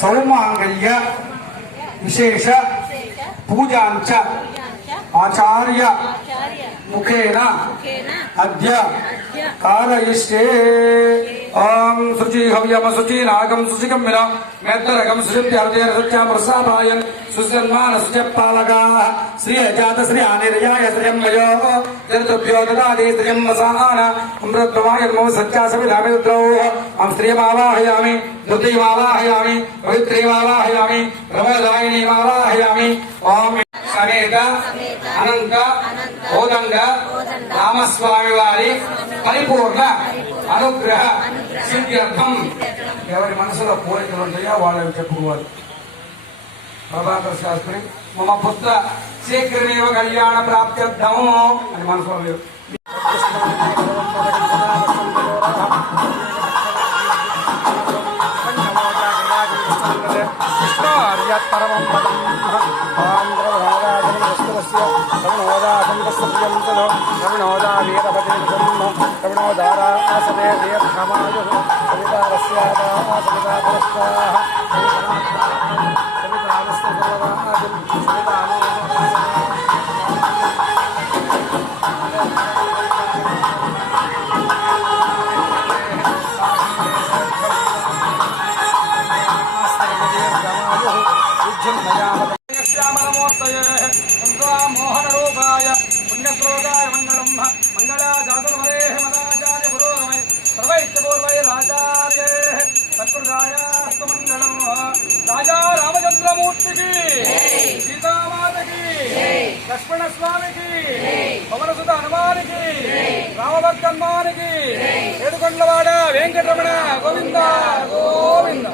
సౌమాంగల్య విశేష పూజాంచ ఆచార్య ముఖేన అద్య कारयिष्ये ओम सुचि हव्यम सुचि नागम शुचिकम मिला मैत्रगम सुचिप्यार्जयन सत्यम रसापायन सुसन्मान सुच पालका। श्री अजात श्री आनिर्याय श्रियम मयो जन्तुभ्यो ददाति श्रियम वसाना अमृतमाय नमो सच्चा सवि सविधामि द्रौ हम श्रियमावाहयामि धृतिमावाहयामि पवित्रीमावाहयामि। प्रमदायिनीमावाहयामि। ओम సమేత అనంత ఓదంగ రామస్వామి వారి పరిపూర్ణ అనుగ్రహ సిద్ధ్యర్థం. ఎవరి మనసులో కోరికలు ఉంటాయో వాళ్ళని చెప్పుకోవాలి. ప్రభాకర్ శాస్త్రి మమ పుత్ర శీఘ్రమేవ కళ్యాణ ప్రాప్త్యర్థము అని మనసులో లేదు. పరమం పదం ఆంధ్రభాగాధనస్తు రమణోదాసంతస్యం రమణోదా వీరపతి రమణోదారా ఆసనే దీర్ఘమాయు సవితారస్యాదా సవితా పురస్కార సవితానస్య మోహన రూపాయ పుణ్యశ్లోకాయ మంగళం మంగళాచాతుర్వరే మదాచార్య పురోగమై సర్వైత్యపూర్వైరాచార్యే సత్కృతాయాస్తు మంగళం రాజా రామచంద్రమూర్తికి సీతామాతకి లక్ష్మణస్వామికి పవనసుత హనుమానికి రామభక్తన్మానికి ఏడుకొండలవాడ వెంకటరమణ గోవింద గోవింద